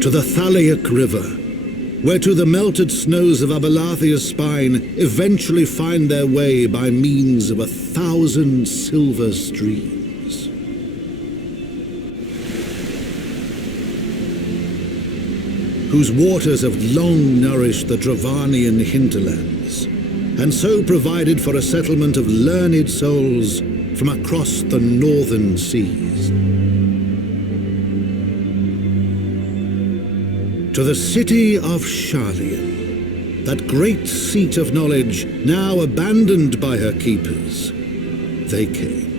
to the Thalaic River, where to the melted snows of Abelathia's spine eventually find their way by means of 1,000 silver streams. Whose waters have long nourished the Dravanian hinterlands, and so provided for a settlement of learned souls from across the northern seas. To the city of Sharlayan, that great seat of knowledge now abandoned by her keepers, they came.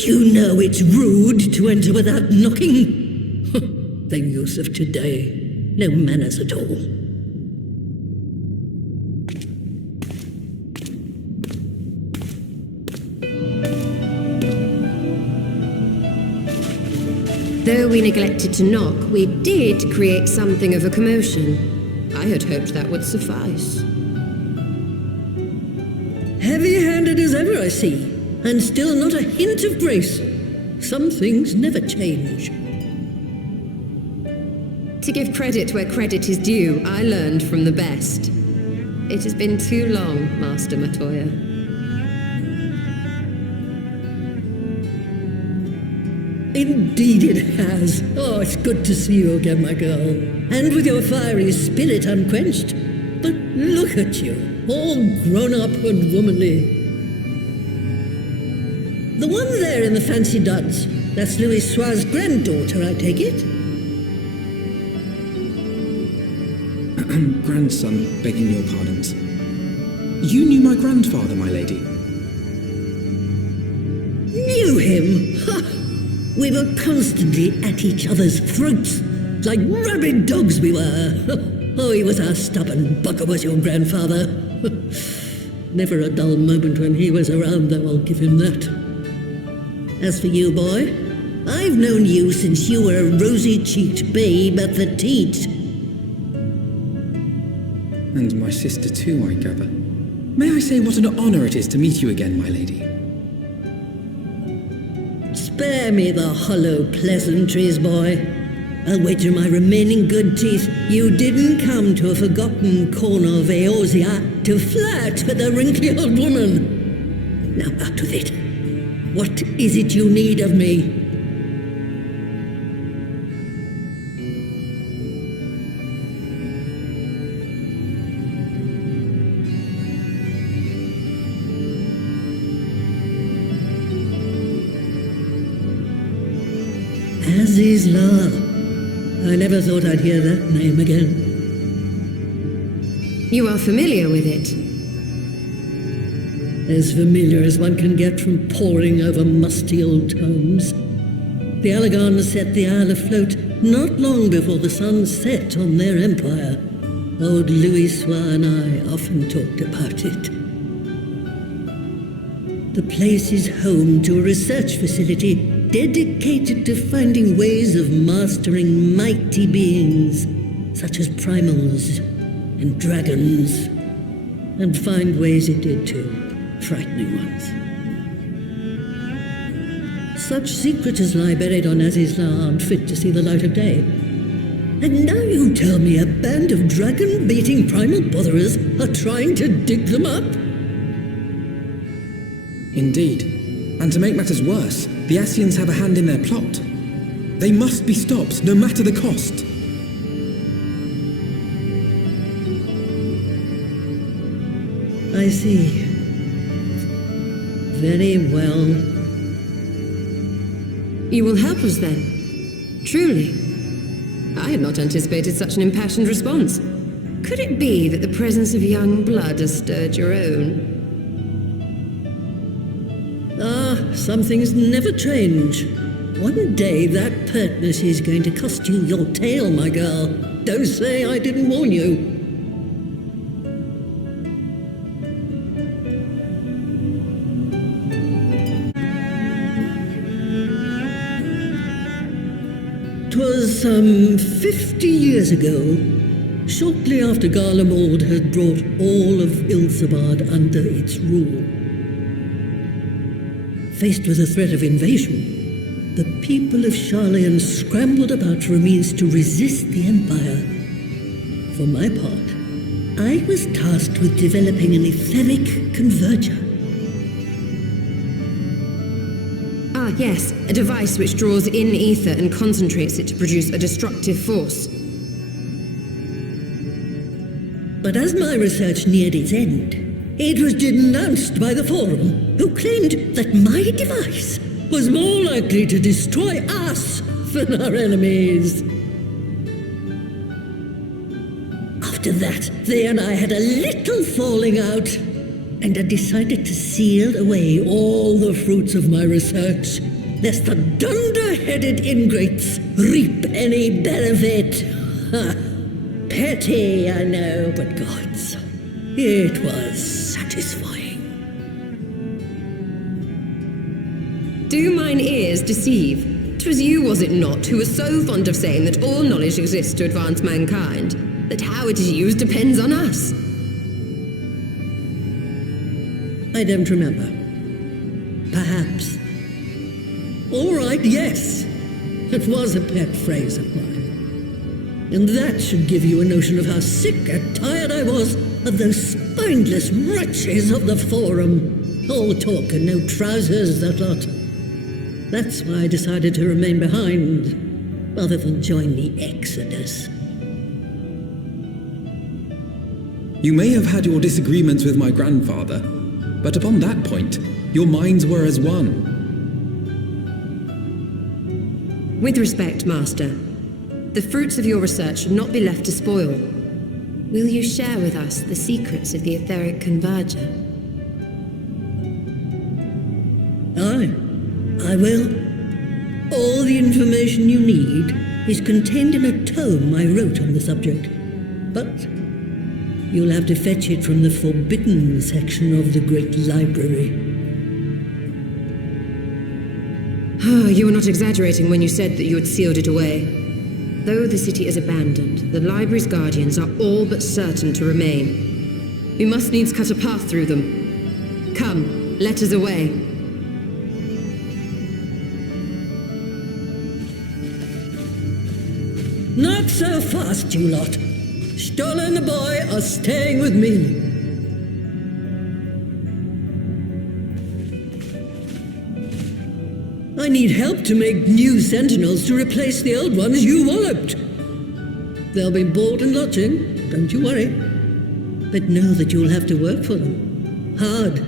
Don't you know it's rude to enter without knocking? The youth of today. No manners at all. Though we neglected to knock, we did create something of a commotion. I had hoped that would suffice. Heavy-handed as ever, I see. And still not a hint of grace. Some things never change. To give credit where credit is due, I learned from the best. It has been too long, Master Matoya. Indeed it has. Oh, it's good to see you again, my girl. And with your fiery spirit unquenched. But look at you, all grown up and womanly. The one there in the fancy duds, that's Louis Soir's granddaughter, I take it? Grandson, begging your pardons. You knew my grandfather, my lady. Knew him? Ha! We were constantly at each other's throats, like rabid dogs we were. Oh, he was a stubborn bucker, was your grandfather. Never a dull moment when he was around, though, I'll give him that. As for you, boy, I've known you since you were a rosy-cheeked babe at the teat. And my sister too, I gather. May I say what an honor it is to meet you again, my lady? Spare me the hollow pleasantries, boy. I'll wager my remaining good teeth you didn't come to a forgotten corner of Eorzea to flirt with a wrinkly old woman. Now out with it. What is it you need of me? Azizla. I never thought I'd hear that name again. You are familiar with it? As familiar as one can get from poring over musty old tomes. The Alagons set the Isle afloat not long before the sun set on their empire. Old Louis Soir and I often talked about it. The place is home to a research facility dedicated to finding ways of mastering mighty beings, such as primals and dragons. And find ways it did too. Frightening ones. Such secrets as lie buried on Azizla aren't fit to see the light of day. And now you tell me a band of dragon-baiting primal botherers are trying to dig them up? Indeed. And to make matters worse, the Ascians have a hand in their plot. They must be stopped, no matter the cost. I see. Very well. You will help us then? Truly. I had not anticipated such an impassioned response. Could it be that the presence of young blood has stirred your own? Some things never change. One day that pertness is going to cost you your tail, my girl. Don't say I didn't warn you. 'Twas some 50 years ago, shortly after Garlemald had brought all of Ilsabard under its rule. Faced with the threat of invasion, the people of Sharlayan scrambled about for a means to resist the Empire. For my part, I was tasked with developing an etheric converger. Ah, yes, a device which draws in ether and concentrates it to produce a destructive force. But as my research neared its end, it was denounced by the Forum, who claimed that my device was more likely to destroy us than our enemies. After that, they and I had a little falling out, and I decided to seal away all the fruits of my research, lest the dunder-headed ingrates reap any benefit. Ha! Petty, I know, but gods, it was satisfying. Do mine ears deceive? 'Twas you, was it not, who was so fond of saying that all knowledge exists to advance mankind, that how it is used depends on us? I don't remember. Perhaps. All right, yes. It was a pet phrase of mine. And that should give you a notion of how sick and tired I was of those spineless wretches of the Forum. All talk and no trousers, that lot. That's why I decided to remain behind, rather than join the Exodus. You may have had your disagreements with my grandfather, but upon that point, your minds were as one. With respect, Master, the fruits of your research should not be left to spoil. Will you share with us the secrets of the etheric converger? Aye, I will. All the information you need is contained in a tome I wrote on the subject. But you'll have to fetch it from the forbidden section of the Great Library. You were not exaggerating when you said that you had sealed it away. Though the city is abandoned, the library's guardians are all but certain to remain. We must needs cut a path through them. Come, let us away. Not so fast, you lot. Stola and the boy are staying with me. I need help to make new sentinels to replace the old ones you walloped. They'll be board and lodging, don't you worry. But know that you'll have to work for them. Hard.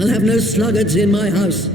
I'll have no sluggards in my house.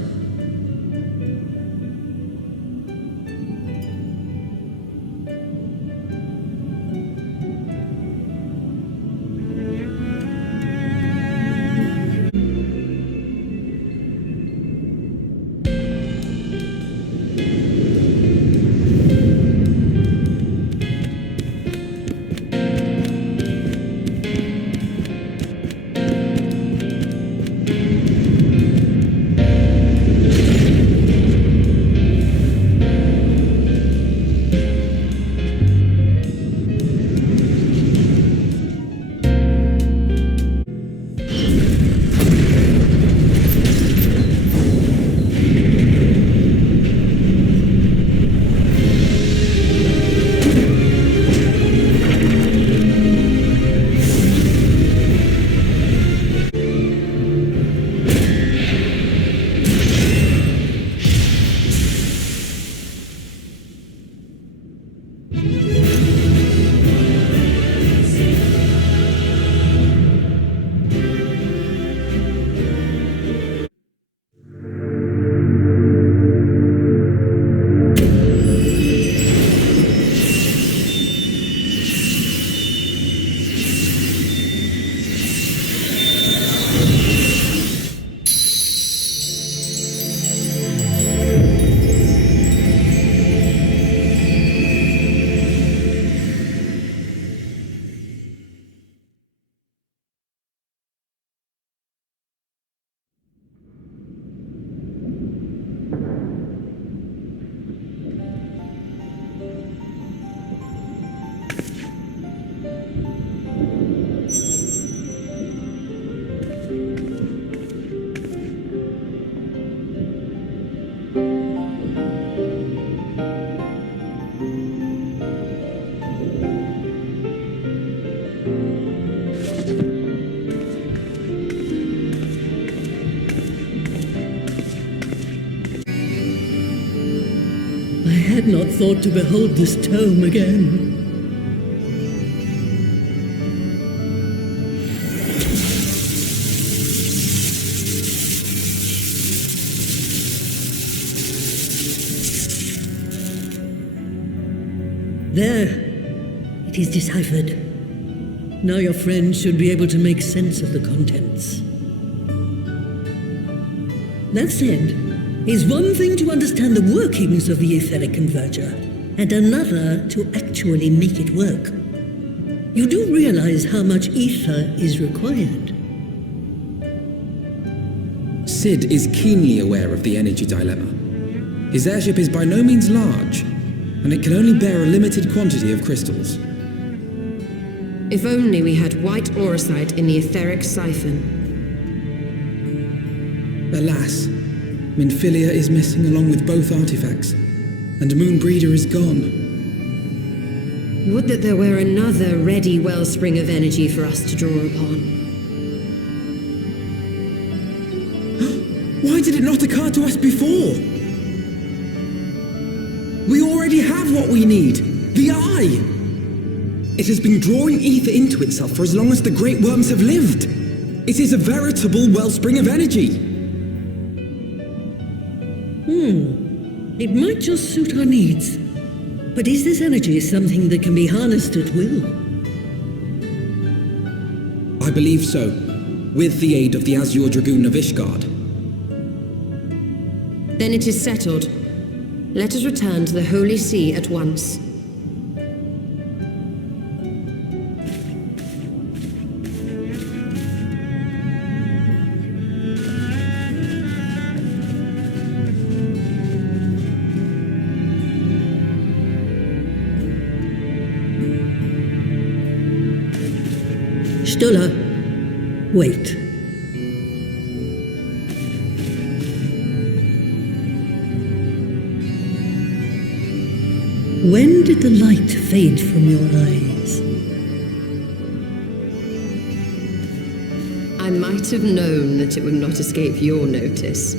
had not thought to behold this tome again. There. It is deciphered. Now your friend should be able to make sense of the contents. That said, it's one thing to understand the workings of the etheric converger, and another to actually make it work. You do realize how much ether is required. Sid is keenly aware of the energy dilemma. His airship is by no means large, and it can only bear a limited quantity of crystals. If only we had white aurosite in the etheric siphon. Alas, Minfilia is missing along with both artifacts, and Moonbreeder is gone. Would that there were another ready wellspring of energy for us to draw upon. Why did it not occur to us before? We already have what we need! The Eye! It has been drawing ether into itself for as long as the Great Worms have lived. It is a veritable wellspring of energy. It might just suit our needs. But is this energy something that can be harnessed at will? I believe so, with the aid of the Azure Dragoon of Ishgard. Then it is settled. Let us return to the Holy See at once. Stola, wait. When did the light fade from your eyes? I might have known that it would not escape your notice.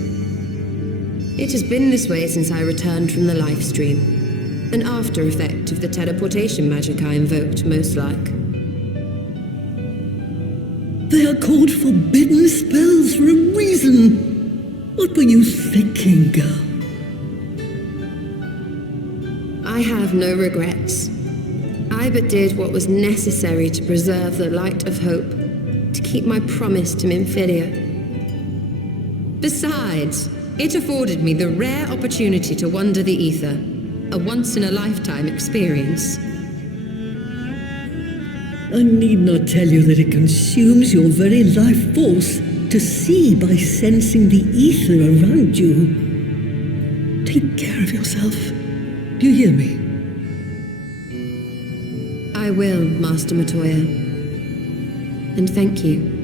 It has been this way since I returned from the life stream, an after effect of the teleportation magic I invoked, most like. They are called forbidden spells for a reason. What were you thinking, girl? I have no regrets. I but did what was necessary to preserve the light of hope, to keep my promise to Minfilia. Besides, it afforded me the rare opportunity to wander the ether, a once-in-a-lifetime experience. I need not tell you that it consumes your very life force to see by sensing the ether around you. Take care of yourself. Do you hear me? I will, Master Matoya. And thank you.